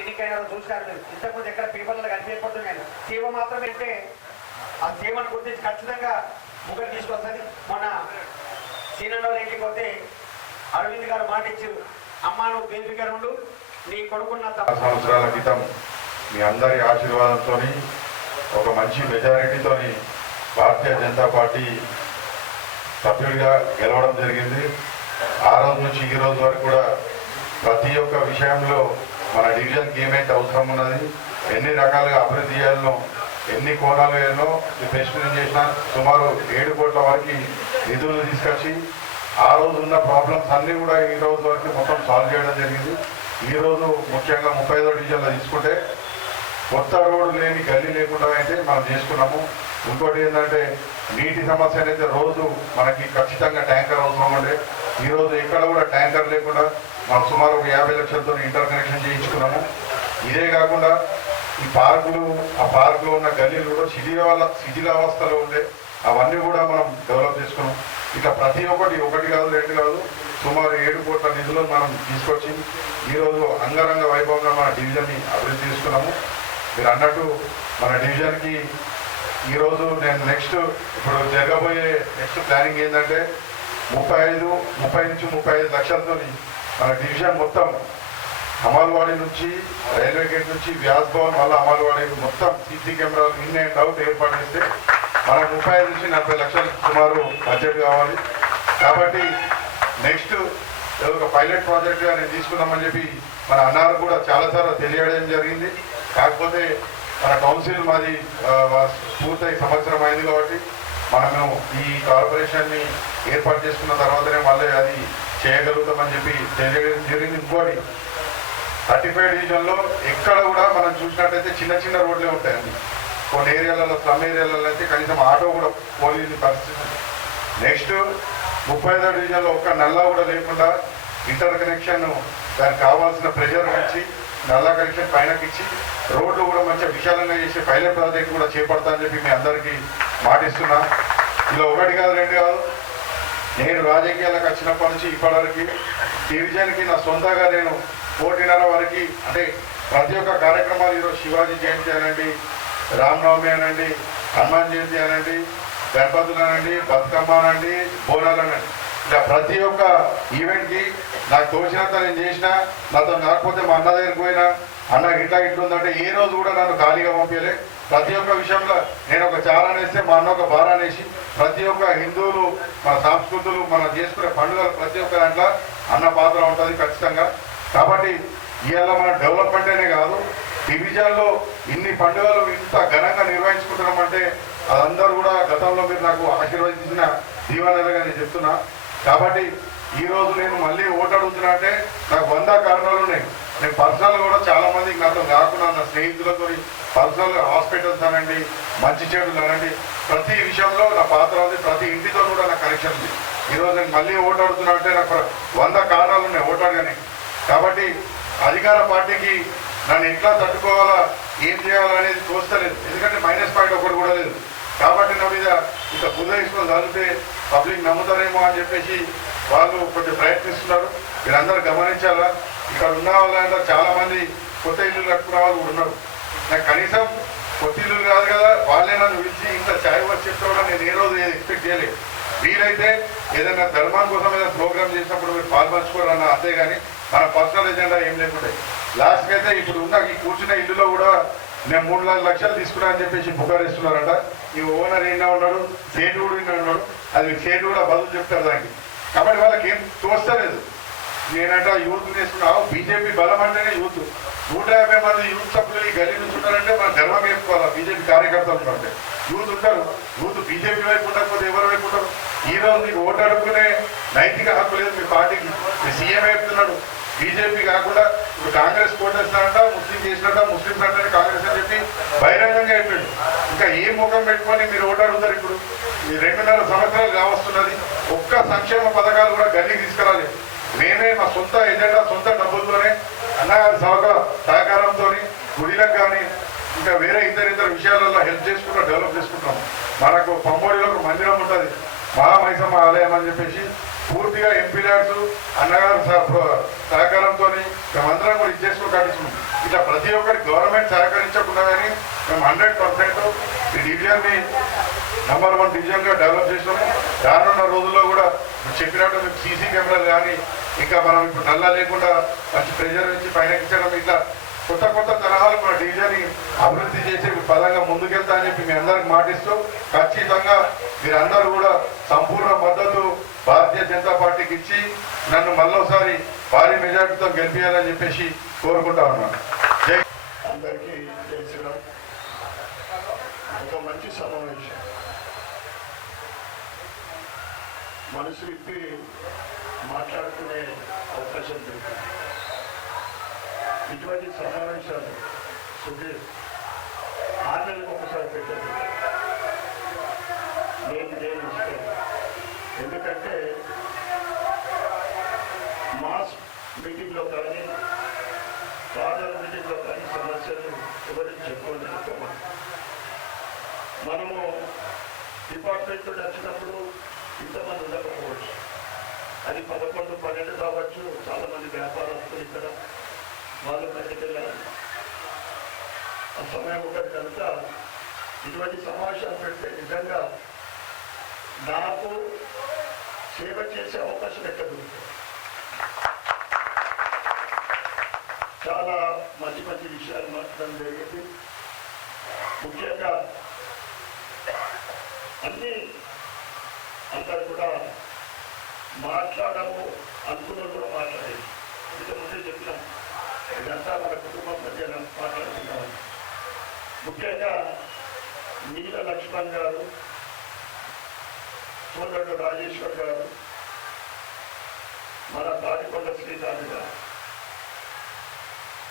ఎన్నికైనా చూసినారు మీరు. ఇంతకుముందు ఎక్కడ పేపర్లలో కనిపించకపోతున్నాను. సేవ మాత్రమే అంటే ఆ సేవను గుర్తించి ఖచ్చితంగా ముగ్గురు తీసుకొస్తుంది. మొన్న సీనియర్ ఇంటికి పోతే అరవింద్ గారు మాట ఇచ్చారు, అమ్మా నువ్వు బేబీగా ఉండు, నీ కొడుకున్న సంవత్సరాల క్రితం మీ అందరి ఆశీర్వాదంతో ఒక మంచి మెజారిటీతో భారతీయ జనతా పార్టీ సభ్యుడిగా గెలవడం జరిగింది. ఆ రోజు నుంచి ఈ రోజు వరకు కూడా ప్రతి ఒక్క విషయంలో మన డివిజన్కి ఏమైతే అవసరం ఉన్నది, ఎన్ని రకాలుగా అభివృద్ధి చేయాలనో, ఎన్ని కోణాలు వేయాలనో బెస్ట్ చేసిన సుమారు 7 కోట్ల వరకు నిధులు తీసుకొచ్చి ఆ రోజు ఉన్న ప్రాబ్లమ్స్ అన్నీ కూడా ఈ రోజు వరకు మొత్తం సాల్వ్ చేయడం జరిగింది. ఈరోజు ముఖ్యంగా 35వ డివిజన్లో తీసుకుంటే కొత్త రోడ్డు లేని గల్లీ లేకుండా అయితే మనం చేసుకున్నాము. ఇంకోటి ఏంటంటే నీటి సమస్య అనేది రోజు మనకి ఖచ్చితంగా ట్యాంకర్ అవసరం ఉండే, ఈరోజు ఎక్కడ కూడా ట్యాంకర్ లేకుండా మనం సుమారు 50 లక్షలతో ఇంటర్ కనెక్షన్ చేయించుకున్నాము. ఇదే కాకుండా ఈ పార్కులు, ఆ పార్కులో ఉన్న గల్లీలు కూడా శిథిలావస్థలో ఉండే అవన్నీ కూడా మనం డెవలప్ చేసుకున్నాం. ఇక ప్రతి ఒకటి కాదు 2 కాదు సుమారు 7 కోట్ల నిధులను మనం తీసుకొచ్చి ఈరోజు అంగరంగ వైభవంగా మన డివిజన్ని అభివృద్ధి చేసుకున్నాము. మీరు అన్నట్టు మన డివిజన్కి ఈరోజు నేను ఇప్పుడు జరగబోయే ప్లానింగ్ ఏంటంటే 30 నుంచి 35 లక్షలతో మన డివిజన్ మొత్తం అమల్వాడి నుంచి రైల్వే గేట్ నుంచి వ్యాస్ భవన్ మళ్ళీ అమల్వాడి మొత్తం సీసీ కెమెరాలు ఇన్ అండ్ అవుట్ ఏర్పాటు చేస్తే మనకు 35 నుంచి 40 లక్షలు సుమారు బడ్జెట్ కావాలి. కాబట్టి నెక్స్ట్ ఒక పైలట్ ప్రాజెక్ట్గా నేను తీసుకుందామని చెప్పి మన అన్నారు కూడా చాలాసార్లు తెలియడం జరిగింది. కాకపోతే మన కౌన్సిల్ మాది పూర్తయి సంవత్సరం అయింది కాబట్టి మనము ఈ కార్పొరేషన్ని ఏర్పాటు చేసుకున్న తర్వాతనే మళ్ళీ అది చేయగలుగుతామని చెప్పి తెలియడం జరిగింది. ఇంకోటి 35 డివిజన్లో ఎక్కడ కూడా మనం చూసినట్టయితే చిన్న రోడ్లే ఉంటాయండి. కొన్ని ఏరియాలలో స్లమ్ ఏరియాలలో అయితే కనీసం ఆటో కూడా పోలేని పరిస్థితి. నెక్స్ట్ 35వ డివిజన్లో ఒక్క నల్లా కూడా లేకుండా ఇంటర్ కనెక్షన్ దానికి కావాల్సిన ప్రెషర్ వచ్చి నల్లా కనెక్షన్ పైనకి ఇచ్చి రోడ్లు కూడా మంచిగా విశాలంగా చేసి పైలట్ ప్రాజెక్ట్ కూడా చేపడతా అని చెప్పి మీ అందరికీ మాటిస్తున్నా. ఇలా 1 కాదు 2 కాదు, నేను రాజకీయాలకు వచ్చినప్పటి నుంచి ఇప్పటివరకు డివిజన్కి నా సొంతగా నేను 1.5 వరకు అంటే ప్రతి ఒక్క కార్యక్రమాలు ఈరోజు శివాజీ జయంతి అనండి, రామనవమి అనండి, హనుమాన్ జయంతి అనండి, గణపతులు అనండి, బతుకమ్మ అనండి, బోనాలు అనండి, ఇలా ప్రతి ఒక్క ఈవెంట్కి నాకు తోచినంత నేను చేసిన. నాతో కాకపోతే మా అన్న దగ్గరికి పోయినా అన్న ఇట్లుందంటే ఏ రోజు కూడా నన్ను ఖాళీగా పంపించలే. ప్రతి ఒక్క విషయంలో నేను ఒక చారాన్ని వేస్తే మా అన్న ఒక బారాన్ని వేసి ప్రతి ఒక్క హిందువులు మన సంస్కృతులు మనం చేసుకునే పండుగలు ప్రతి ఒక్క దాంట్లో అన్న పాత్ర ఉంటుంది ఖచ్చితంగా. కాబట్టి ఇవాళ మన డెవలప్మెంట్ కాదు, డివిజన్లో ఇన్ని పండుగలు ఇంత ఘనంగా నిర్వహించుకుంటున్నామంటే అదందరూ కూడా గతంలో మీరు నాకు ఆశీర్వదించిన దీవెనలుగా నేను చెప్తున్నా. కాబట్టి ఈరోజు నేను మళ్ళీ ఓటు అడుగుతున్నా అంటే నాకు 100 కారణాలు ఉన్నాయి. నేను పర్సనల్ కూడా చాలా మందికి నాతో కాకుండా నా స్నేహితులతో పర్సనల్ హాస్పిటల్స్ అనండి, మంచి చెడులు అనండి, ప్రతి విషయంలో నా పాత్ర ఉంది. ప్రతి ఇంటితో కూడా నా కనెక్షన్ ఉంది. ఈరోజు నేను మళ్ళీ ఓటు అడుగుతున్నా అంటే నాకు 100 కారణాలు ఉన్నాయి ఓటు అడగని. కాబట్టి అధికార పార్టీకి నన్ను ఎట్లా తట్టుకోవాలా, ఏం చేయాలనేది చూస్తలేదు. ఎందుకంటే -పాయింట్ ఒకటి కూడా లేదు. కాబట్టి నా మీద ఇంత బుద్ధయిస్తున్న చదివితే పబ్లిక్ నమ్ముతారేమో అని చెప్పేసి వాళ్ళు కొంచెం ప్రయత్నిస్తున్నారు. మీరందరూ గమనించాలా. ఇక్కడ ఉన్న వాళ్ళంతా చాలామంది కొత్త ఇల్లు కట్టుకున్న వాళ్ళు కూడా ఉన్నారు. నాకు కనీసం కొత్త ఇల్లు కాదు కదా, వాళ్ళే నన్ను పిలిచి ఇంత ఛాయ్ వచ్చి చెప్తే కూడా నేను ఏ రోజు ఎక్స్పెక్ట్ చేయలేదు. వీలైతే ఏదైనా ధర్మం కోసం ఏదైనా ప్రోగ్రామ్ చేసినప్పుడు మీరు పాల్పంచుకోవాలన్న, అంతేగాని మన పర్సనల్ ఎజెండా ఏం లేకుంటే. లాస్ట్కి అయితే ఇప్పుడు ఉన్న ఈ కూర్చున్న ఇల్లులో కూడా నేను 3-4 లక్షలు తీసుకున్నా అని చెప్పేసి బుకారేస్తున్నారంట. ఈ ఓనర్ ఈయన ఉన్నాడు, సేటు కూడా ఈయన ఉన్నాడు, అది సేటు కూడా బదులు చెప్తారు దానికి. కాబట్టి వాళ్ళకి ఏం తోస్తలేదు. నేనంట యూత్ తీసుకున్నావు, బీజేపీ బలం అంటేనే యూత్. 150 మంది యూత్ సభ్యులు ఈ గల్లీ నుంచి ఉంటారంటే మనం గర్వం చేసుకోవాలి. బీజేపీ కార్యకర్తలు ఉంటే యూత్ ఉంటారు. యూత్ బీజేపీ వైపు ఉండకపోతే ఎవరి వైపు ఉంటారు? ఈ రోజు మీకు ఓటు అడుక్కునే నైతిక హక్కు లేదు మీ పార్టీకి. మీ సీఎం చెప్తున్నాడు బీజేపీ కాకుండా ఇప్పుడు కాంగ్రెస్ కోటేస్తారంట, ముస్లిం చేసినట్ట, ముస్లింస్ అంటే కాంగ్రెస్ అని చెప్పి బహిరంగంగా చెప్పాడు. ఇంకా ఏ ముఖం పెట్టుకొని మీరు ఓటు అడుగుతారు? ఇప్పుడు ఈ 2.5 సంవత్సరాలు కావస్తున్నది. ఒక్క సంక్షేమ పథకాలు కూడా గల్లీకి తీసుకురాలి. మేమే మా సొంత ఎజెండా, సొంత డబ్బులతోనే అన్నగారి సహకారంతో గుడిలకు కానీ ఇంకా వేరే ఇతర విషయాలలో హెల్ప్ చేసుకుంటూ డెవలప్ చేసుకుంటాం. మనకు పంబోడిలో ఒక మందిరం ఉంటుంది, మహామైసమ్మ ఆలయం అని చెప్పేసి పూర్తిగా ఎంపీ ల్యాడ్స్ అన్నగారు సహకారంతో మేమందరం కూడా ఇది చేసుకుని కట్టించుకున్నాం. ఇట్లా ప్రతి ఒక్కరికి గవర్నమెంట్ సహకరించకుండా కానీ మేము 100% ఈ డివిజన్ని నంబర్ 1 డివిజన్గా డెవలప్ చేసినాము. రానున్న రోజుల్లో కూడా చెప్పినట్టు మీకు సీసీ కెమెరాలు కానీ ఇంకా మనం ఇప్పుడు నల్లా లేకుండా మంచి ప్రెజర్ నుంచి పైనకించడం ఇట్లా కొత్త కొత్త తరహాలు మన డివిజన్ అభివృద్ధి చేసే పదంగా ముందుకెళ్తా అని చెప్పి మీ అందరికి మాటిస్తూ ఖచ్చితంగా మీరందరూ కూడా సంపూర్ణ మద్దతు భారతీయ జనతా పార్టీకి ఇచ్చి నన్ను మళ్ళొకసారి భారీ మెజార్టీతో గెలిపించాలని చెప్పేసి కోరుకుంటా ఉన్నాను. అందరికీ తెలిసిన ఒక మంచి సమావేశం, మనసు ఇప్పి మాట్లాడుకునే అవకాశం దొరికింది. ఇటువంటి సమావేశాలు సుధీర్ 6 నెలలకు ఒకసారి పెట్టండి. నేను ఇష్టం. ఎందుకంటే మాస్ మీటింగ్లో కానీ ఫాదర్ మీటింగ్లో కానీ సమస్యలు ఎవరికి చెప్పుకోలేకపోతాం. మనము డిపార్ట్మెంట్ నుండి వచ్చినప్పుడు ఇంతమంది ఉండకపోవచ్చు, అది 11, 12 కావచ్చు. చాలామంది వ్యాపారస్తులు ఇక్కడ వాళ్ళు బయటకు వెళ్ళాలి, ఆ సమయం ఉంటుంది కనుక ఇటువంటి సమావేశాలు పెడితే నిజంగా నాకు సేవ చేసే అవకాశం ఎక్కడ దొరుకుతుంది. చాలా మంచి మంచి విషయాలు మాట్లాడడం జరిగింది. ముఖ్యంగా అన్నీ అందరు కూడా మాట్లాడము అనుకున్న కూడా మాట్లాడేది. ఇంతకుముందే చెప్పినాం, ఇదంతా మన కుటుంబం మధ్య మాట్లాడుతున్నాం. ముఖ్యంగా నీల లక్ష్మణ్ గారు, సోదరుడు రాజేశ్వర్ గారు, మన తాడికొండ శ్రీకాంత్ గారు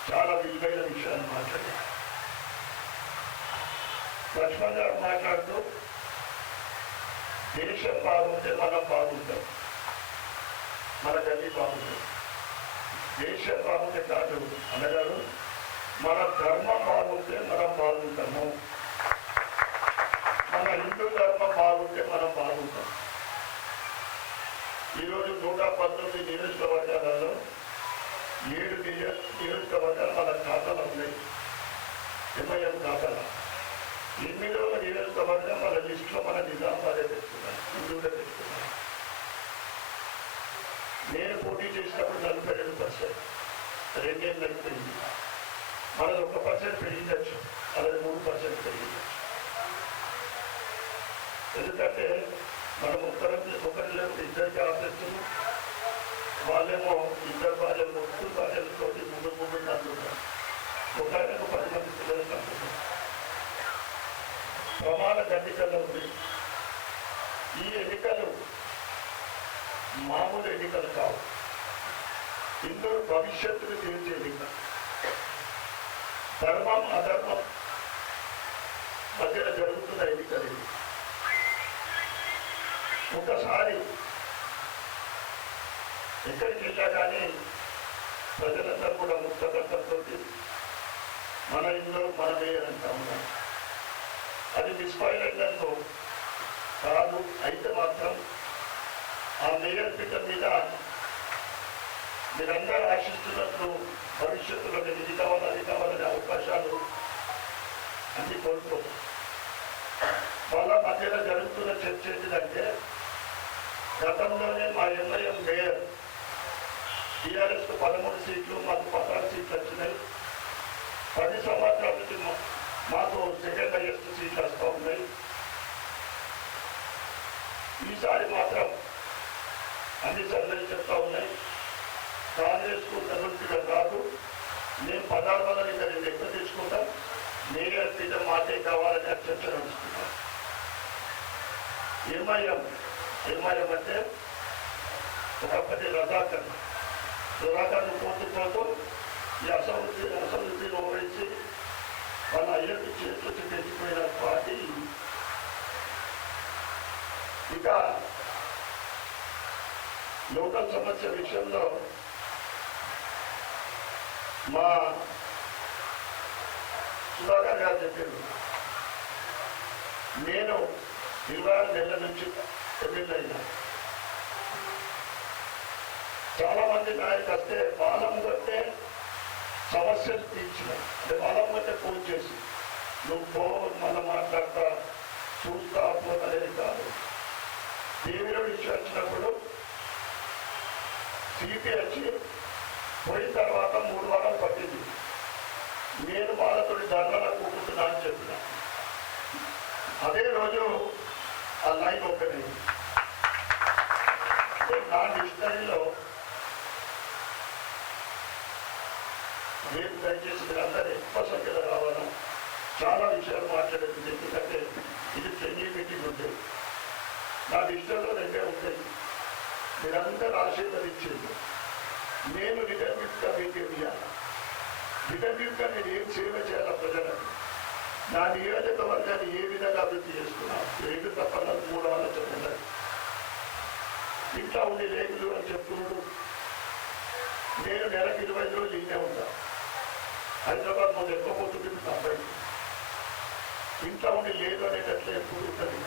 చాలా విలువైన విషయాలు మాట్లాడారు. లక్ష్మణ్ గారు మాట్లాడుతూ దేశం బాగుంటే మనం బాగుంటాం, మన గది బాగుంటుంది. దేశం బాగుంటే కాదు అన్నగారు, మన ధర్మం బాగుంటే మనం బాగుంటాము, మన హిందూ ధర్మం బాగుంటే మనం బాగుంటాం. ఈరోజు 119 నియోజకవర్గాలలో 7 నియోజకవర్గాలు మన ఖాతాలో ఉన్నాయి. ఎంఐఎం ఖాతాలో 8వ నియోజకవర్గం మన లిస్టులో మన నిజామాబాదే పెట్టుకున్నాం, హిందువులే పెట్టుకున్నాం. నేను పోటీ చేసినప్పుడు 42%, 2 ఏళ్ళు అయిపోయింది. మనది 1% పెరిగిందచ్చు, అలాగే 3% పెరిగిందచ్చు. ఎందుకంటే మనం ఒకరిలో 2 ఆపేస్తున్నాం, వాళ్ళేమో 2 భార్యలు 3 భార్యలతో ముందు అంటున్నారు. ఒక ఆయనకు 10 మంది పిల్లలకు అంటున్నారు. ప్రమాణ ఎన్నికల్లో ఉంది. ఈ ఎన్నికలు మామూలు ఎన్నికలు కావు, ఇందులో భవిష్యత్తును తీర్చే ఎన్నిక. ధర్మం అధర్మం మధ్యన జరుగుతున్న ఎన్నికలు ఇది. ఒకసారి ఎక్కడికి వెళ్ళా కానీ ప్రజలందరూ కూడా ముక్తకంఠంతో మన ఇంట్లో మనమే అంటా ఉన్నారు. అది నిష్ఫలైనందుకు కాదు. అయితే మాత్రం ఆ మేయర్ పీఠ మీద మీరందరూ ఆశిస్తున్నట్లు భవిష్యత్తులో మీరు ఇది కావాలనే అవకాశాలు అన్ని కోల్పోతారు. వాళ్ళ మధ్యలో జరుగుతున్న చర్చ ఏంటంటే, గతంలోనే మా ఎంఐఎం మేయర్ టీఆర్ఎస్కు 13 సీట్లు, మాకు 16 సీట్లు వచ్చినాయి. 10 సంవత్సరాల నుంచి మాకు సెకండ్ హైయెస్ట్ సీట్లు వస్తూ ఉన్నాయి. ఈసారి మాత్రం అన్ని సర్వేలు చెప్తా ఉన్నాయి, కాంగ్రెస్కు డబుల్గా కాదు, మేము 16 వందల ఇంకా 2 ఎక్కువ తీసుకుంటాం, మేయర్ పీఠ మాటే కావాలని చర్చ నడుస్తున్నాం. ఎంఐఎం అంటే ఒకప్పటి రజాకర్ను పోతూ ఈ అసౌద్దిని ఓడించి వాళ్ళ అయ్యకు చేతులు తెచ్చిపోయిన పార్టీ. ఇక లోకల్ సమస్య విషయంలో మా సుధాకర్ గారు చెప్పారు, నేను 26 నెలల నుంచి ఎమ్మెల్యే అయినా. చాలా మంది నాయకు వస్తే పాలం కొట్టే సమస్యలు తీర్చిన అంటే వాళ్ళ మధ్య ఫోన్ చేసి నువ్వు పో మళ్ళీ మాట్లాడతా చూస్తా పోతలేదు కాదు. దేవుడు ఇష్యూ వచ్చినప్పుడు సిపి వచ్చి పోయిన తర్వాత 3 వారాలు పట్టింది. నేను వాళ్ళతో ధర్నాల కూర్చుంటున్నా అని చెప్పిన. అదే రోజు ఆ లైన్ ఓపెన్ అయింది. నా డిక్షనరీలో రేపు దయచేసి మీరు అందరూ ఎక్కువ సంఖ్యలో రావాలా, చాలా విషయాలు మాట్లాడేది. ఎందుకంటే ఇది ట్రైనింగ్ మీటింగ్ ఉంటుంది. నా డిక్షనరీలో 2 ఉంటాయి. మీరందరూ ఆశీర్వదించేది. నేను రిటర్న్గా మీకు ఇవ్వాలి. రిటర్న్గా నేను ఏం సేవ చేయాలా ప్రజలకు, నా నియోజకవర్గాన్ని ఏ విధంగా అభివృద్ధి చేసుకున్నాను. 2 తప్ప నాకు 3 ఆలోచన ఉన్నాయి. ఇంట్లో ఉండి లేకులు అని చెప్తున్నాడు. నేను నెలకు 25 రోజులు ఇన్నే ఉంటా. హైదరాబాద్ మొదలు ఎక్కువ పోతుంది అబ్బాయి. ఇంట్లో ఉండి లేదు అనేటట్లు ఎప్పుడు ఉంటుంది,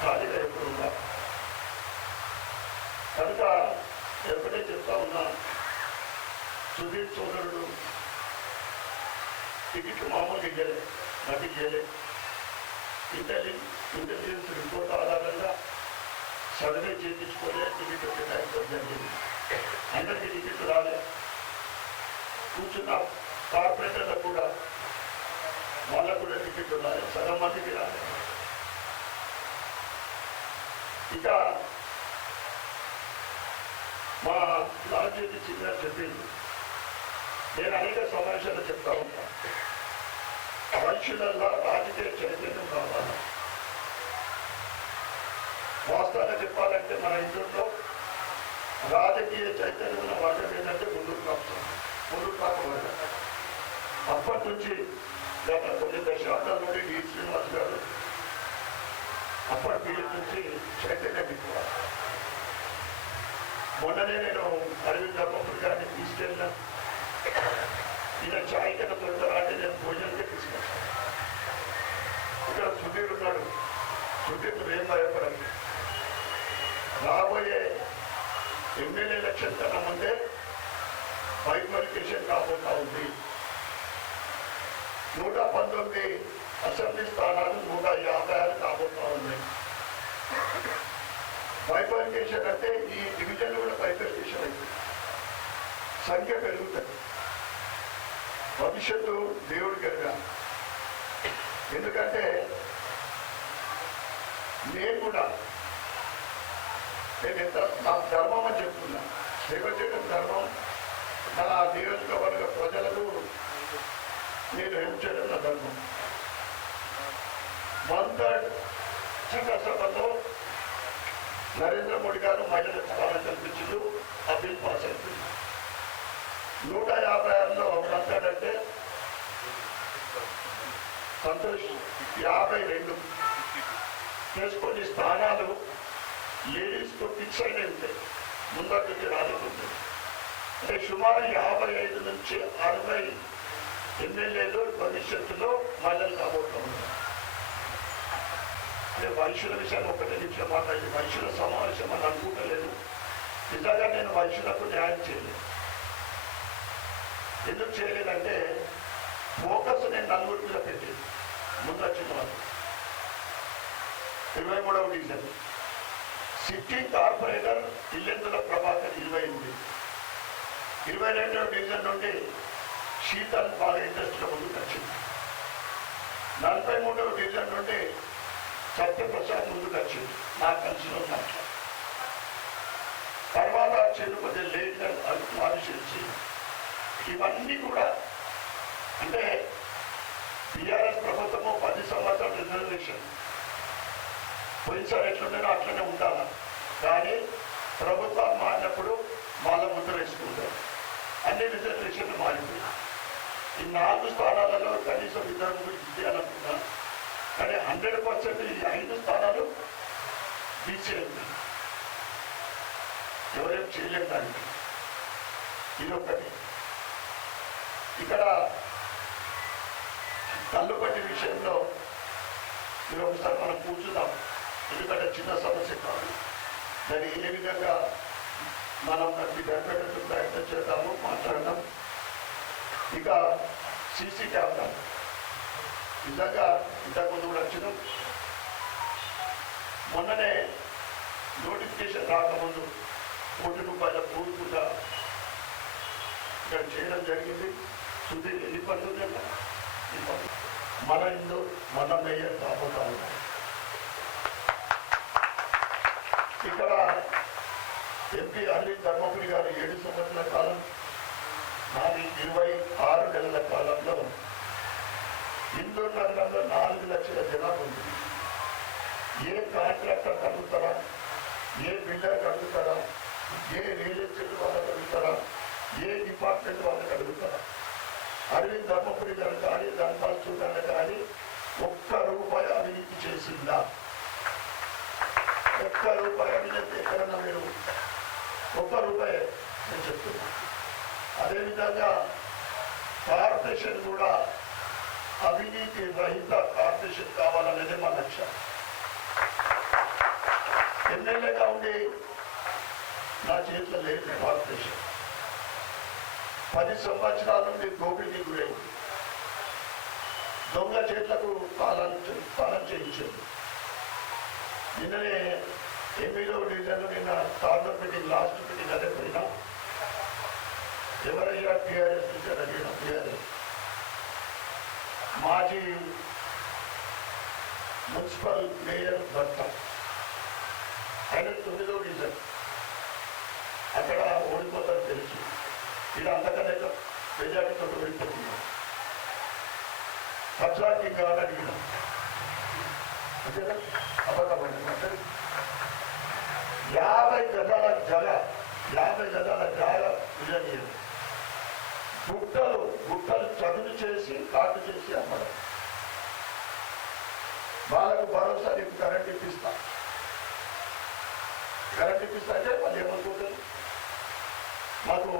ఖాళీగా ఎప్పుడు ఉందా. కనుక ఎప్పుడే చెప్తా ఉన్నా, సుధీర్ సోదరుడు టికెట్లు మామూలుగా ఇయ్యలే, నాకు ఇయ్యలే. ఇంటెలిజెన్స్ రిపోర్ట్ ఆధారంగా సర్వే చేయించుకోలే టికెట్ కేటాయించడం జరిగింది. అందరికీ టికెట్లు రాలే. కూర్చున్న కార్పొరేటర్లకు కూడా వాళ్ళకు కూడా టికెట్లు రాలేదు, సగం మందికి రాలేదు. ఇక మా రాజ్యోతి చిన్న చెప్పింది, నేను అనేక సమావేశాలు చెప్తా ఉంటాను. మనుషులల్లో రాజకీయ చైతన్యం కావాలి. వాస్తవంగా చెప్పాలంటే మన ఇంట్లో రాజకీయ చైతన్యం వర్గం ఏంటంటే ముందుకు రాకపోవాలి. అప్పటి నుంచి గత కొన్ని దశాబ్దాల నుండి డి శ్రీనివాస్ గారు అప్పటి పీరియడ్ నుంచి చైతన్యం ఎక్కువ. మొన్ననే నేను అరవింద్ ధర్మపురి గారిని తీసుకెళ్ళిన. ఈయన ఛాయ్ కన్నా తొందర అంటే నేను భోజనంకే తీసుకెళ్ళాను. ఇక్కడ సుధీర్ ఉన్నాడు. సుధీర్ ఏం భయపడండి. రాబోయే ఎమ్మెల్యే ఎలక్షన్ కన్నా ముందే బైఫర్కేషన్ కాబోతా ఉంది. 119 అసెంబ్లీ స్థానాలు 156 కాబోతా ఉన్నాయి. బైఫర్కేషన్ అంటే ఈ డివిజన్ కూడా బైఫర్కేషన్ అయింది, సంఖ్య పెరుగుతుంది. భవిష్యత్తు దేవుడికి ఎరుగా. ఎందుకంటే నేను కూడా నేను ఎంత నా ధర్మం అని చెప్తున్నా. సేవ చేయడం ధర్మం. నా నియోజకవర్గ ప్రజలకు నేను హెల్ప్ చేయడం నా ధర్మం. 1/3 చిన్న సభలో నరేంద్ర మోడీ గారు మహిళలకు స్థానం కల్పించారు. ఆ బిల్ పాస్ అయిపోయింది. 156లో 1/3 అంటే సంతోష్ 52 చేసుకొని స్థానాలు లేడీస్కు ఫిక్స్ అయినవి ఉంటాయి, ముందరికి రాలేకుంటుంది. అంటే సుమారు 55 నుంచి 60 ఎమ్మెల్యేలు భవిష్యత్తులో మహిళలు కాబోతూ ఉన్నారు. అంటే వైశ్యుల విషయాన్ని ఒకటే నిమిషం మాట్లాడి, వైశ్యుల సమావేశం అని అనుకుంటలేదు. నిజంగా నేను వైశ్యులకు న్యాయం చేయలేదు. ఎందుకు చేయలేదంటే ఫోకస్ నేను 4 మీద పెట్టేది. ముందు వచ్చిన వాళ్ళు 23వ division city corporator Illendula Prabhakar 28, 22వ డివిజన్ నుండి శీతల్ బాగా ఇండస్ట్రీలో ముందుకు వచ్చింది. 43వ డివిజన్ నుండి సత్యప్రసాద్ ముందుకు వచ్చింది, నాకు కలిసిన మాట్లాడు. తర్వాత వచ్చేది కొద్దిగా లేట్ మనిషి. ఇవన్నీ కూడా అంటే టీఆర్ఎస్ ప్రభుత్వము 10 సంవత్సరాల రిజర్వేషన్ పోయినసారి ఎట్లుండేనో అట్లనే ఉండాలి. కానీ ప్రభుత్వాలు మారినప్పుడు వాళ్ళ ముద్ర వేసుకుంటారు. అన్ని రిజర్వేషన్లు మారిపోయి ఈ 4 స్థానాలలో కనీసం 2 ఇవ్వాలనుకున్నాను. కానీ 100% ఈ 5 స్థానాలు బీసీ ఎవరేం చేయలేం. దానికి ఇదొకటి. ఇక్కడ కల్లుపట్టి విషయంలో మీరు ఒకసారి మనం కూర్చున్నాం. ఎందుకంటే చిన్న సమస్య కాదు. దాన్ని ఏ విధంగా మనం దానికి కనిపెట్టడానికి ప్రయత్నం చేద్దాము, మాట్లాడదాం. ఇక సీసీ కెమెరా నిజంగా ఇంతకుముందు కూడా వచ్చినాం. మొన్ననే నోటిఫికేషన్ రాకముందు ₹1 పూర్తిగా ఇక్కడ చేయడం జరిగింది. సుధీర్ ఎన్ని పనులు ఉన్నాయి? మన ఇందు మన మేయర్ కాబోతా ఉన్నాయి. ఇక్కడ ఎంపీ అరవింద్ ధర్మపురి గారు 7 సంవత్సరాల కాలం, నాది 26 నెలల కాలంలో ఇందూరు నగరంలో 4 లక్షల జనాభా ఉంది. ఏ కాంట్రాక్టర్ కలుగుతారా, ఏ బిల్డర్ కలుగుతారా, ఏ రియల్ ఎస్టేట్ వాళ్ళకి అడుగుతారా, ఏ డిపార్ట్మెంట్ వాళ్ళకి అడుగుతారా? అరవింద్ ధర్మపురి గారు కానీ ధనపాల్ చూడాలి కానీ ₹1 అవినీతి చేసిందా? ₹1 అవినీతి ఎక్కడన్నా మీరు ₹1 నేను చెప్తున్నా. అదేవిధంగా కార్పొరేషన్ కూడా అవినీతి రహిత కార్పొరేషన్ కావాలనేది మా లక్ష్యం. ఎమ్మెల్యేగా ఉండి నా చేతిలో లేదు కార్పొరేషన్. 10 సంవత్సరాల నుండి దోపిడీ గురైంది. దొంగ చేతులకు పాలన చేయించింది. నిన్ననే 8వ డివిజన్లో నిన్న థర్డ్ మీటింగ్ లాస్ట్ మీటింగ్ అదే పోయినా ఎవరయ్యా టీఆర్ఎస్ నుంచి అడిగిన టీఆర్ఎస్ మాజీ మున్సిపల్ మేయర్ భర్త ఆయన 9వ డివిజన్ అక్కడ ఓడిపోతారు తెలుసు. ఇలా అంతకన్నా మెజార్టీతో ఓడిపోతున్నాం. పచ్చాకింగా అని అడిగినాం. అంతేనా? అబద్ధపడి 50 గజాల జాగ విజనీయం. గుట్టలు చదును చేసి కార్డు చేసి అమ్మడం. వాళ్ళకు భరోసా నీకు కరెంట్ ఇప్పిస్తా అంటే వాళ్ళు ఏమనుకుంటారు? మాకు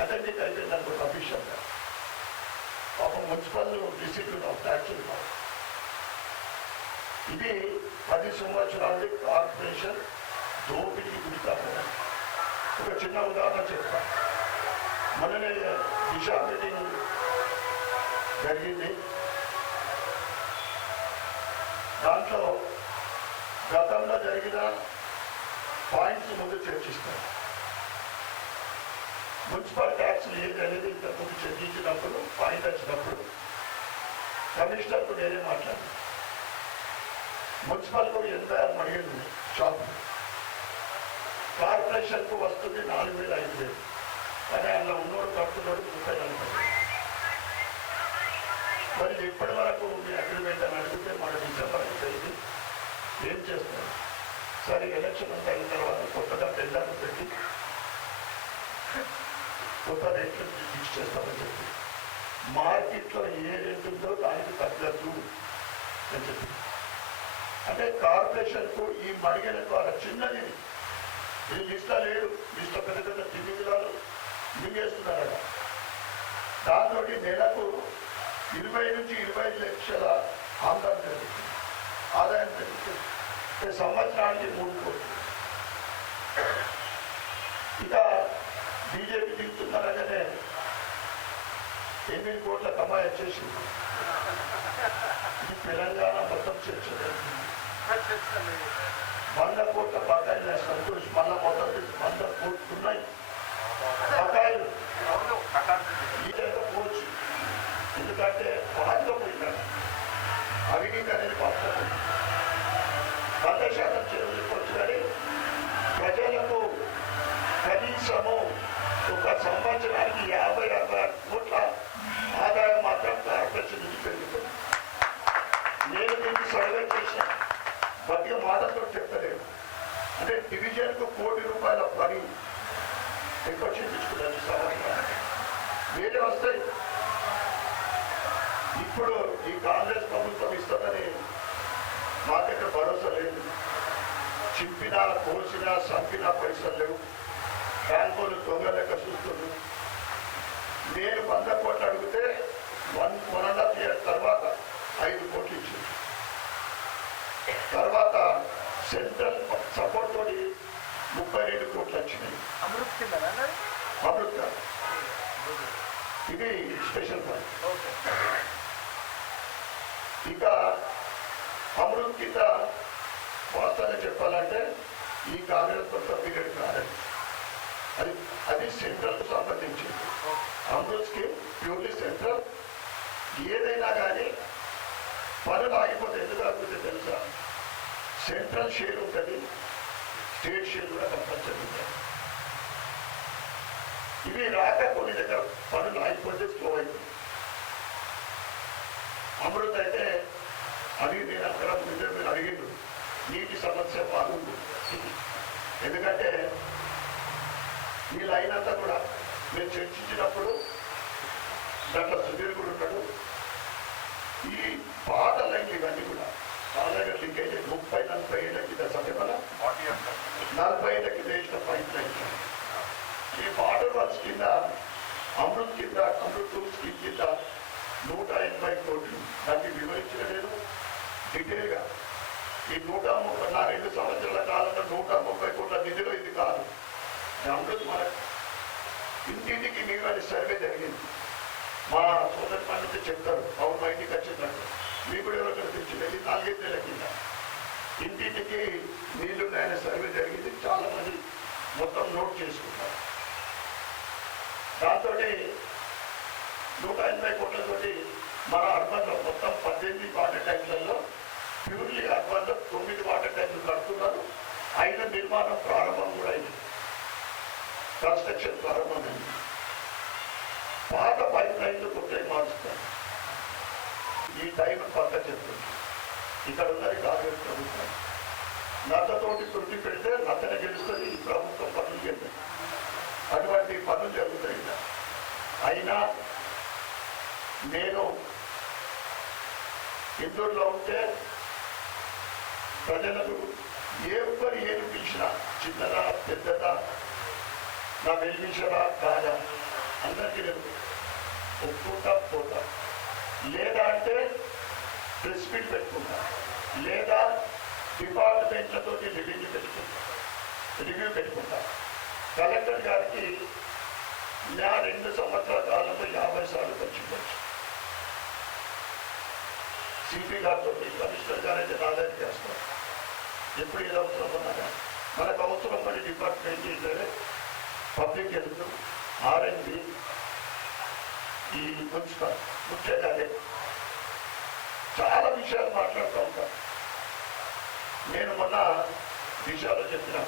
అటెండిక్ అయిపోయింది అనుకో అఫీషియల్గా. పాపం మున్సిపల్ డిసిప్లిన్ ఆఫ్ ట్యాక్సులు కాదు. ఇది 10 సంవత్సరాలు కార్పొరేషన్ దోపిడీ గురికాపోవడం. ఒక చిన్న ఉదాహరణ చెప్తా. మొన్ననే దిశ మీటింగ్ జరిగింది. దాంట్లో గతంలో జరిగిన పాయింట్స్ ముందు చర్చిస్తారు. మున్సిపల్ ట్యాక్స్ ఏది అనేది ఇంతకుముందు చర్చించినప్పుడు పాయింట్ వచ్చినప్పుడు కమిషనర్కు నేనే మాట్లాడాను. మున్సిపల్కు 86 అడిగింది షాప్, కార్పొరేషన్కు వస్తుంది 4,000 5,000. కానీ అందులో ఉన్నోడు కడుతున్నాడు 30,000. మరి ఇప్పటి వరకు మీ అగ్రిమెంట్ అని అడిగితే మన డిసెంబర్ అయిపోయింది. ఏం చేస్తున్నారు? సరే ఎలక్షన్ అంతా అయిన తర్వాత కొత్తగా టెండర్లు పెట్టి కొత్త రేట్లు ఫిక్స్ చేస్తామని చెప్పి మార్కెట్లో ఏ రేట్ ఉందో దానికి తగ్గదు అని చెప్పి. అంటే కార్పొరేషన్కు ఈ మడిగిన ద్వారా చిన్నది ఇది లిస్ట్లో లేదు. లిస్ట్లో పెద్ద పెద్ద తిరిగిలాలు మింగేస్తున్నారట. దాంతో నెలకు 20 నుంచి 25 లక్షల ఆదాయం పెరుగుతుంది. ఆదాయం పెరుగుతుంది. సంవత్సరానికి 3 కోట్లు. ఇక బీజేపీ దిగుతున్నారనే 8 కోట్ల కమాయి వచ్చేసింది. ఇది తెలంగాణ మొత్తం చర్చ. 100 కోట్ల బకాయిలు సంతోష్ మళ్ళా మొత్తం 100 కోట్లు ఉన్నాయి బకాయిలు. ఇదేదో పోవచ్చు, ఎందుకంటే బాధ్యత పోయినాడు. అవినీతి అనేది బాధ్యత 100% చేసుకోవచ్చు. కానీ ప్రజలకు కనీసము ఒక సంవత్సరానికి 50-60 కోట్ల ఆదాయం మాత్రం కార్పొరేషన్ నుంచి పెరుగుతుంది. నేను దీన్ని సర్వే చేశాను. బతిక మాటలతో చెప్పలేదు. అంటే డివిజన్కు ₹1,00,00,000 పని ఎక్కువ చూపించుకున్నాను సంవత్సరానికి. వేరే వస్తాయి. ఇప్పుడు ఈ కాంగ్రెస్ ప్రభుత్వం ఇస్తుందని మా దగ్గర భరోసా లేదు. చింపినా కోసినా సంపినా పైసలు లేవు. బ్యాంకులు దొంగ లెక్క చూస్తున్నారు. నేను 100 కోట్లు అడిగితే 1.5 years తర్వాత 5 కోట్లు ఇచ్చింది. తర్వాత సెంట్రల్ సపోర్ట్ తోటి 32 కోట్లు వచ్చినాయి. అమృత్ ఇది స్పెషల్ ఫండ్. ఇక అమృత్ కింద వాస్తవంగా చెప్పాలంటే ఈ కాంగ్రెస్ ప్రభుత్వ పీరియడ్ కాదండి, అది సెంట్రల్ కు సంబంధించింది. Amrit scheme purely central. ఏదైనా కానీ పనులు ఆగిపోతే ఎందుకు ఆగిపోతే తెలుసా? సెంట్రల్ షేర్ ఉంటుంది, స్టేట్ షేర్ కూడా కంపల్సరీ ఉంటుంది. ఇవి రాక కొన్ని దగ్గర పనులు ఆగిపోతే స్లో అయిపోతుంది. అమృత్ అయితే అడిగి నేను అక్కడ మీరు అడిగిండు నీటి సమస్య బాగుంది. ఎందుకంటే ఈ లైన్ అంతా కూడా మేము చర్చించినప్పుడు దాంట్లో సుధీర్ కూడా ఉన్నాడు. ఈ పాత లైన్లు ఇవన్నీ కూడా చాలా లీకేజ్ 30-40 ఏళ్ళ కింద సత్యమల 40 ఏళ్ళ కింద వేసిన పైప్ లైన్. ఈ వాటర్ వర్క్స్ కింద అమృత్ కింద అమృత్ స్కీమ్ కింద 180 కోట్లు దాన్ని వివరించిన నేను డీటెయిల్గా. ఈ 2 సంవత్సరాల కాలంలో 130 కోట్ల నిధిలో ఇది కాదు. అమృత్ మన ఇంటింటికి నీరు అని సర్వే జరిగింది. మా సోదరి పండితే చెప్తారు, అవును మా ఇంటికి వచ్చిందంటే మీకు కూడా ఎవరికైనా తెచ్చింది. 4 నెలల కింద ఇంటింటికి నీళ్లున్నాయనే సర్వే జరిగింది. చాలా మంది మొత్తం నోట్ చేసుకుంటారు. దాంతో 180 కోట్లతోటి మన అర్బన్లో మొత్తం 18 వాటర్ ట్యాంకులలో ప్యూర్లీ అర్బన్లో 9 వాటర్ ట్యాంకులు కడుతున్నారు. అయిన నిర్మాణం ప్రారంభం కూడా అయింది, కన్స్ట్రక్షన్ ప్రారంభమైంది. పాత పైప్ లైన్లు కొత్తవి మార్చుతారు. ఈ టైం పక్క చెప్తుంది. ఇక్కడ ఉన్నది కాంగ్రెస్ ప్రభుత్వం. నత్తతోటి తొట్టి పెడితే నత్తనే గెలుస్తుంది. ఈ ప్రభుత్వం పనులు చేస్తుంది. అటువంటి పనులు జరుగుతాయి. అయినా నేను ఇందూరులో ఉంటే ప్రజలకు ఎవరు ఏది పిలిచినా చిన్నదా పెద్దదా నా వెలిగించరా కాదా అందరికీ నేను ఒప్పుకుంటా పోతా. లేదా అంటే ప్రెస్ మీట్ పెట్టుకుంటా, లేదా డిపార్ట్మెంట్లతో రివ్యూ పెట్టుకుంటా. కలెక్టర్ గారికి నా 2 సంవత్సరాల కాలంలో 50 సార్లు ఖర్చుకోవచ్చు. సిపి గారితో కమిషనర్ గారు అయితే నా దగ్గరికి చేస్తారు. ఎప్పుడు ఏది అవసరం ఉన్నా కానీ మనకు అవసరం పడి డిపార్ట్మెంట్ ఏంటంటే పబ్లిక్ హెల్త్, ఆర్ఎండ్బి, ఈ మున్సిపల్ ముఖ్యంగానే చాలా విషయాలు మాట్లాడుతూ ఉంటాను. నేను మొన్న విషయాలు చెప్పిన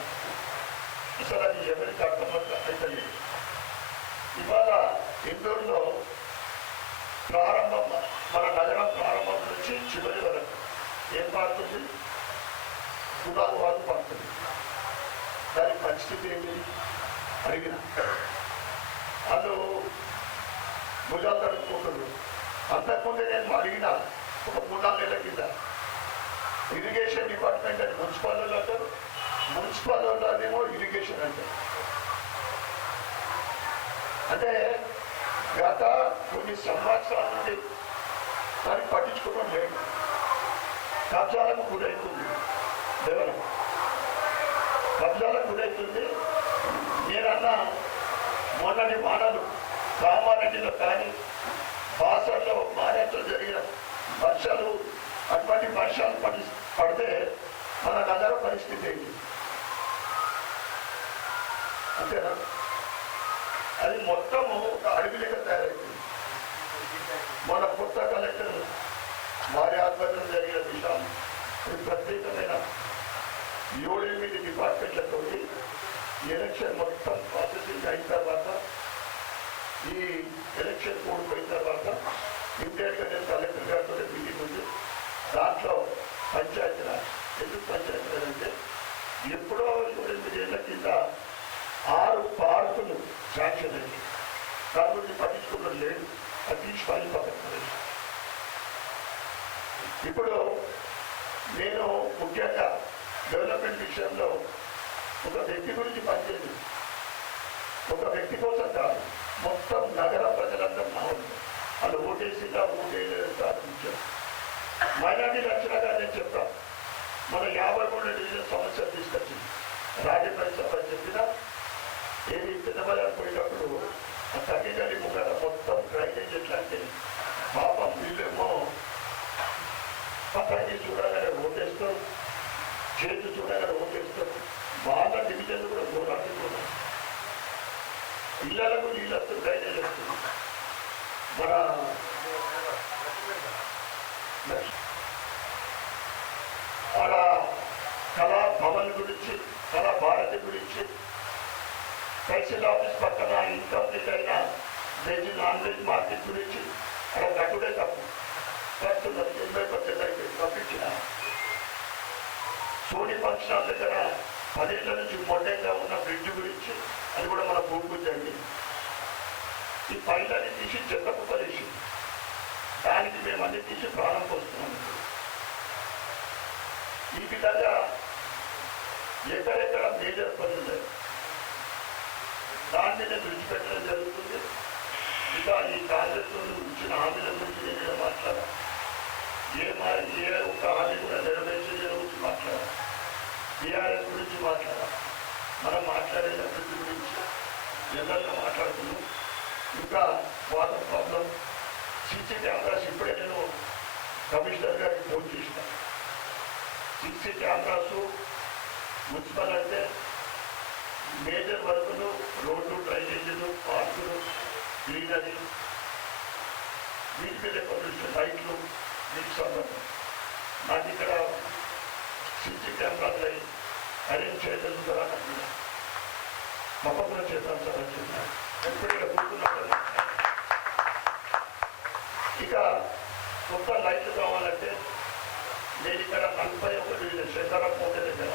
అసలు అది ఎవరికి అర్థమైతే లేదు. ఇవాళ ఇందూరులో ప్రారంభం, మన నగరం ప్రారంభం నుంచి చివరి వరకు ఏం పారుతుంది? కులాలు వాళ్ళు పడుతుంది. దాని పరిస్థితి ఏమి అడిగిన వాళ్ళు భుజాలు తడుపుకుంటున్నారు. అంతకుముందే నేను అడిగిన ఒక 3-4 నెలల కింద ఇరిగేషన్ డిపార్ట్మెంట్ అని మున్సిపల్ వాళ్ళు అంటారు, మున్సిపల్ వాళ్ళేమో ఇరిగేషన్ అంటారు. అంటే గత కొన్ని సంవత్సరాల నుండి దాన్ని పట్టించుకోవడం లేదు. కబ్జాలకు గురవుతుంది, దేవరం కబ్జాలకు గురవుతుంది. నేనన్నా మొన్నటి వానలు కామారెడ్డిలో కానీ బాసర్లో మారేట్లో జరిగిన వర్షాలు, అటువంటి వర్షాలు పడితే మన నగర పరిస్థితి ఏంటి? అంతేనా? అది మొత్తము ఒక అడవిలిగా తయారైంది. మన కొత్త కలెక్టర్ వారి ఆధ్వర్యంలో జరిగిన విషయాలు ప్రత్యేకమైన 7-8 డిపార్ట్మెంట్లతో ఎలక్షన్ మొత్తం ప్రాసెసింగ్ అయిన తర్వాత, ఈ ఎలక్షన్ కూడిపోయిన తర్వాత ఇమ్మీడియట్గా నేను కలెక్టర్ గారితో మీటింగ్ ఉంది. దాంట్లో పంచాయతీరాజ్, ఎందుకు పంచాయతీరాజ్ అంటే ఎప్పుడో 8 ఏళ్ల కింద 6 పార్కులు శాంక్షన్ అయింది. కాబట్టి పట్టించుకోవడం లేదు, అది తీసుకోవాలి పక్కన. ఇప్పుడు నేను ముఖ్యంగా డెవలప్మెంట్ విషయంలో ఒక వ్యక్తి గురించి పనిచేయదు, ఒక వ్యక్తి కోసం కాదు, మొత్తం నగర ప్రజలందరూ నా ఉంది. వాళ్ళు ఓటేసిగా ఓటేయలేదు కాదు. మైనార్టీ రక్షణగా నేను చెప్తాను. మన 53 డివిజన్ సమస్యలు తీసుకొచ్చింది. రాజపల్లి సభ చెప్పిన ఏది పెద్దబజార్ పోయేటప్పుడు ఆ తగ్గిగలి ముంగట మొత్తం చేతి చూడగా ఓటేస్తారు. వాళ్ళ డివిజన్లు కూడా పోరాడుతున్నారు. ఇళ్లకు నీళ్ళు వస్తుంది, డ్రైనేజ్ వస్తుంది. మన ఆడ కళా భవన్ గురించి, కళా భారతి గురించి, తహసీల్ ఆఫీస్ పక్కన ఇన్కంప్లీట్ అయిన వెజ్ నాన్ వెజ్ మార్కెట్ గురించి అక్కడ కట్టుడే తప్పు కడుతున్నారు. 80% అయిపోయింది పంపించిన. సోని ఫంక్షన్ హాల్ దగ్గర 10 ఏళ్ల నుంచి మొండెంగా ఉన్న బ్రిడ్జ్ గురించి అది కూడా మన భూమికి జరిగింది. ఈ పైలని తీసి చెత్త కుప్పలేసి దానికి మేము అన్ని తీసి ప్రాణం పోస్తున్నాం. ఈ విధంగా ఎక్కడెక్కడ మేజర్ పనులు లేదు దాన్ని నేను విడిచిపెట్టడం జరుగుతుంది. ఇక ఈ కాంగ్రెస్ ఇచ్చిన హామీల గురించి నేను మాట్లాడా, ఏ ఒక్క హామీ కూడా నెరవేర్చే గురించి మాట్లాడా, టీఆర్ఎస్ గురించి మాట్లాడా. మనం మాట్లాడే అభివృద్ధి గురించి జనరల్గా మాట్లాడుతున్నాం. ఇంకా వాటర్ ప్రాబ్లం, సీసీ కెమెరాస్ ఇప్పుడే నేను కమిషనర్ గారికి ఫోన్ చేసిన. సీసీ కెమెరాస్ మున్సిపల్ అంటే మేజర్ వర్కులు, రోడ్లు, డ్రైనేజీలు, పార్కులు, గ్రీనరీ, వీటి మీద ఎక్కువ దృష్టి, లైట్లు, వీటికి సంబంధం. నాకు ఇక్కడ సీసీ కెమెరాలు అరేంజ్ చేయడం ద్వారా తప్పకుండా చేద్దాం సార్ అని చెప్పాను. ఎప్పుడు ఇక్కడ కూర్చున్నప్పుడు ఇక కొత్త లైట్లు కావాలంటే నేను ఇక్కడ 41 డివిజన్ శంకరపోట దగ్గర,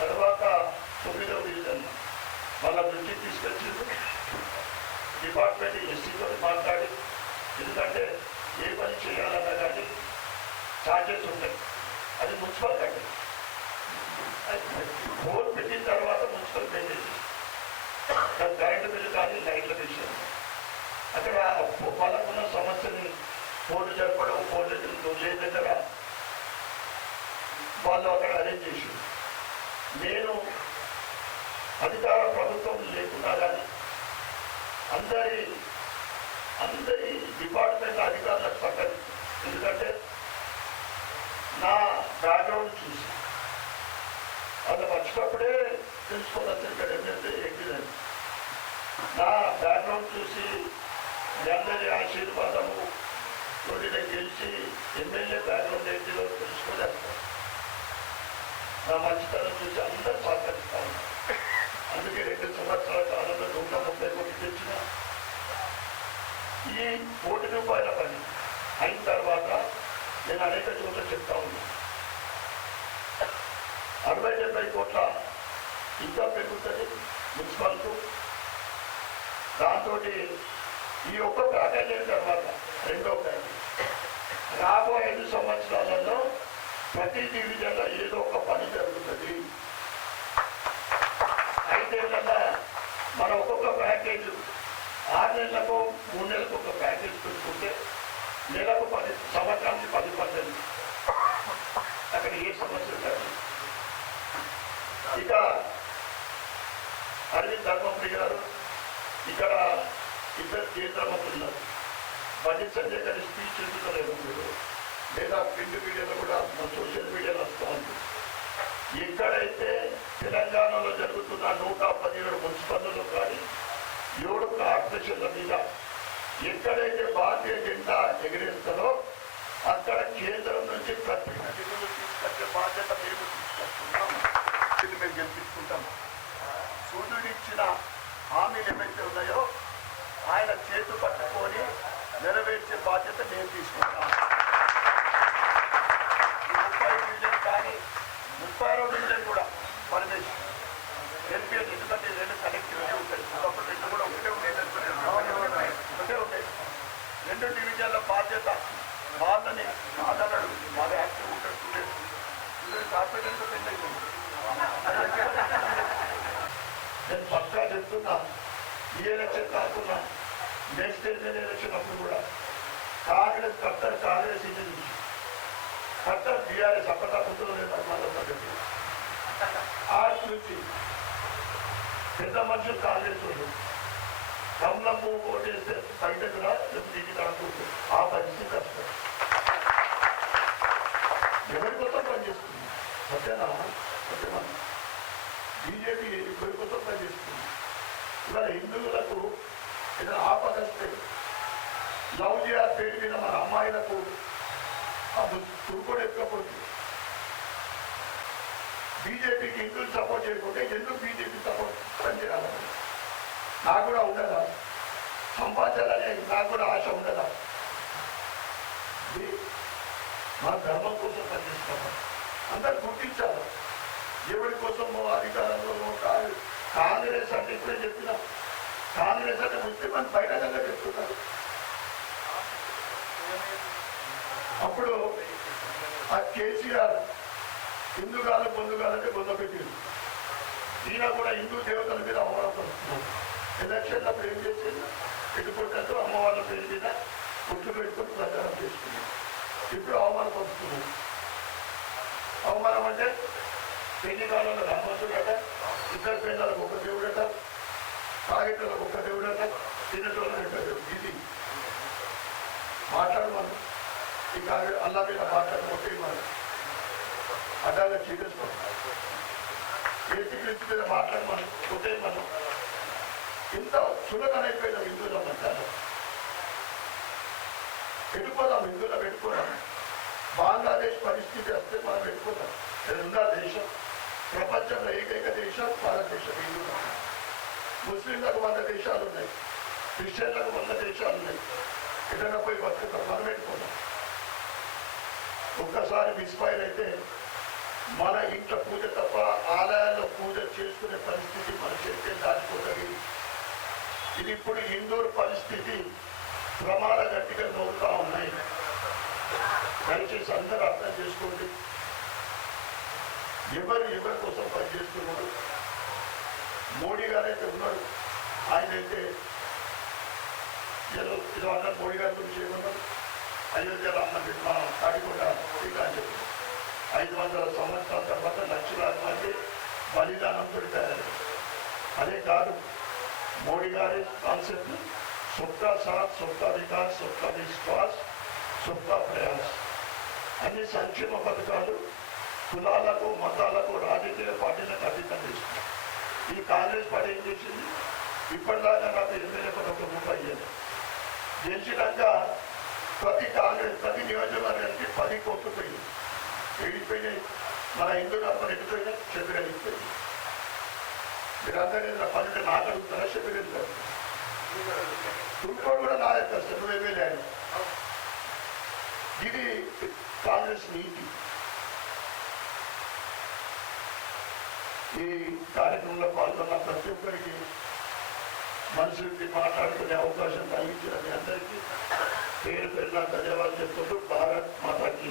తర్వాత 9వ డివిజన్ వాళ్ళ దృష్టికి తీసుకొచ్చి డిపార్ట్మెంట్ ఎస్సీతో మాట్లాడి, ఎందుకంటే ఏ పని చేయాలన్నా కానీ ఛార్జెస్ ఉంటాయి. అది మున్సిపల్ కట్టి బోర్డు పెట్టిన తర్వాత మున్సిపల్ పే చేసి కరెంటు బిల్లు కానీ లైట్ల విషయం అక్కడ వాళ్ళకున్న సమస్యని బోర్డు జరపడం, బోర్డు దగ్గర వాళ్ళు అక్కడ అరేంజ్ చేసి, నేను అధికార ప్రభుత్వం లేకున్నా కానీ అందరి డిపార్ట్మెంట్ అధికారులకు పక్కది. ఎందుకంటే నా బ్యాక్గ్రౌండ్ చూసి వాళ్ళు వచ్చినప్పుడే తెలుసుకోవచ్చు ఇక్కడ ఏంటంటే ఎగ్జిదని. నా బ్యాక్గ్రౌండ్ చూసి మీ అందరి ఆశీర్వాదము తోటి నేను గెలిచి ఎమ్మెల్యే బ్యాక్గ్రౌండ్ ఏంటిలో తెలుసుకోలేకపోతాను. నా మంచితనం చూసి అందరూ సహకరిస్తాను. అందుకే 2 సంవత్సరాల కాలంలో 130 కోట్లు తెచ్చిన. ఈ ₹1 కోటి పని అయిన తర్వాత నేను అనేక చోట్ల చెప్తా ఉన్నాను. 60-70 కోట్ల ఇంకా పెరుగుతుంది మున్సిపల్కు. దాంతో ఈ ఒక్క ప్యాకేజ్ అయిన తర్వాత రెండో ప్యాకేజ్ రాబోయే 5 సంవత్సరాలలో ప్రతి డివిజన్లో ఏదో ఒక పని జరుగుతుంది. 5 ఏళ్ళ మనం ఒక్కొక్క ప్యాకేజ్ 6 నెలలకు 3 నెలలకు ఒక ప్యాకేజ్ పెట్టుకుంటే నెలకు 10, సంవత్సరానికి 10%. అక్కడ ఏ సమస్య కాదు. ఇక అరవింద్ ధర్మపురి గారు ఇక్కడ 2 కేంద్ర మంత్రులు ఉన్నారు. బండి సంజయ్ గారి స్పీచ్ ఎందుకలేదు లేదా ప్రింట్ మీడియాలో కూడా సోషల్ మీడియాలో వస్తూ ఉంది. ఎక్కడైతే తెలంగాణలో జరుగుతున్న 117 మున్సిపల్లో కానీ 7 కార్పొరేషన్ల మీద ఎక్కడైతే భారతీయ జెండా ఎగిరేస్తారో అక్కడ కేంద్రం నుంచి ప్రతి నిధులు తీసుకొచ్చే బాధ్యత మేము తీసుకొస్తున్నాం. ఇది మేము గెలిపించుకుంటాం. సూర్యుడు ఇచ్చిన హామీలు ఏవైతే ఉన్నాయో ఆయన చేతు పట్టుకొని నెరవేర్చే బాధ్యత మేము తీసుకుంటాం. 30 డివిజన్ కానీ 36వ డివిజన్ కూడా పనిచేసి ఎల్పిఎస్, ఎందుకంటే 2 కనెక్టివిటీ ఉంటాయి. ఒకప్పుడు 2 కూడా ఒకటే ఉంటాయి. 2 డివిజన్ల బాధ్యత వాళ్ళని కాదన్నాడు. బాగా యాక్టివ్ ఉంటాడు స్టూడెంట్స్ కార్పొరేటర్తో పెళ్ళి అయిపోయింది. నేను పక్కా చెప్తున్నా, ఈ ఎలక్షన్ కాకుండా నెక్స్ట్ ఎలక్షన్ అప్పుడు కూడా కాంగ్రెస్ కట్టర్ కాంగ్రెస్ ఇంటి నుంచి కట్టర్ టీఆర్ఎస్ అప్పటా గుర్తులు ఆర్ట్స్ నుంచి పెద్ద మనుషులు కాంగ్రెస్ వాళ్ళు కమలం పువ్వు ఓటేస్తే బయటకు రా దిగి అనుకుంటుంది. ఆ పరిస్థితి కష్టం. ఎవరి కోసం పనిచేస్తుంది అంతేనా? బీజేపీకి హిందువులు సపోర్ట్ చేయకుంటే ఎందుకు బీజేపీ సపోర్ట్ పనిచేయాలి? నాకు కూడా ఉండదా? సంపాదించాలనే నాకు కూడా ఆశ ఉండదా? ఇది మా ధర్మం కోసం పనిచేస్తాము. అందరు గుర్తించాలి. ఎవరి కోసమో అధికారంలో కాంగ్రెస్ అంటే ఇప్పుడే చెప్పిన కాంగ్రెస్ అంటే ముస్లిం అని బహిరంగంగా చెప్తున్నారు. అప్పుడు ఆ కేసీఆర్ హిందూగాలు పొందుగాలంటే బొందపెట్టింది. ఈయన కూడా హిందూ దేవతల మీద అవమానపరుస్తున్నారు. ఎలక్షన్లో అప్పుడు ఏం చేసింది? ఎటుకుంటూ అమ్మవాళ్ళ పేరు మీద గుర్తు పెట్టుకొని ప్రచారం చేసుకున్నారు. ఇప్పుడు అవమానపరుస్తున్నారు. అవమానం అంటే పెళ్లి కాలంలో రామవంతుడట, ఇద్దరు పిల్లలకు ఒక దేవుడట, తాగేటలకు ఒక దేవుడట, తినేటోళ్ళకి ఒక దేవుడు. ఇది మాట్లాడమను. ఇక అల్లా మీద మాట్లాడమంటే మనం అడ్డాగా చీకేసుకోండి. ఏసీకృష్ణ మీద మాట్లాడమని కొట్టే మనం ఇంత చులకనైపోయిన హిందువుల మధ్య వెళ్ళిపోదాం. హిందువులు వెళ్ళిపోదాం. బంగ్లాదేశ్ పరిస్థితి వస్తే మనం వెళ్ళిపోతాం. రెండో దేశం, ప్రపంచంలో ఏకైక దేశం భారతదేశం. హిందువులు ముస్లింలకు 100 దేశాలు ఉన్నాయి, క్రిస్టియన్లకు 100 దేశాలు ఉన్నాయి. ఎక్కడైనా పోయి బతుకుతాం. మనం వెళ్ళిపోతాం. ఒక్కసారి మిస్ఫైర్ అయితే మన ఇంట్లో పూజ తప్ప ఆలయాల్లో పూజ చేసుకునే పరిస్థితి మన చేతికి దాచిపోతుంది. ఇది ఇప్పుడు హిందూల పరిస్థితి ప్రమాద గట్టిగా నవ్వుతా ఉన్నాయి. దయచేసి అందరూ అర్థం చేసుకోండి. ఎవరి కోసం పనిచేస్తున్నాడు? మోడీ గారు అయితే ఉన్నాడు. ఆయన అయితే ఏదో అన్నారు. మోడీ గారి గురించి ఏమన్నారు? అయోధ్యలో అన్నది మా కాడికొండ టీకా అని చెప్పి 500 సంవత్సరాల తర్వాత లక్షలాది మంది బలిదానంతో తయారు. అదే కాదు మోడీ గారి కాన్సెప్ట్ సబ్కా సాత్, సబ్కా వికాస్, సబ్కా విశ్వాస్, సబ్కా ప్రయాస్. అన్ని సంక్షేమ పథకాలు కులాలకు, మతాలకు, రాజకీయ పార్టీలకు అతీతంగా ఇస్తున్నారు. ఈ కాంగ్రెస్ పార్టీ ఏం చేసింది? ఇప్పటిదాకా నాకు ఎమ్మెల్యే పని ఒక రూపాయి ఇవ్వలేదు. గెలిచినాక ప్రతి నియోజకవర్గానికి 10 కోట్లు పోయింది. వెళ్ళిపోయినాయి. మన హిందూ ధర్మం ఎడిపోయినాయి. చెబిరి వెళ్ళిపోయింది. మీరందరూ 12 నాకు అడుగుతారా? చెబిరి వెళ్ళారు. ఇంకోటి కూడా నా యొక్క నువ్వు ఎమ్మెల్యే. ఇది కాంగ్రెస్ నీతి. ఈ కార్యక్రమంలో పాల్గొన్న ప్రతి ఒక్కరికి మనుషులకి మాట్లాడుకునే అవకాశం కలిగించిన మీ అందరికీ పేరు పేరున ధన్యవాదాలు చెప్తుంటూ భారత్ మాతాకి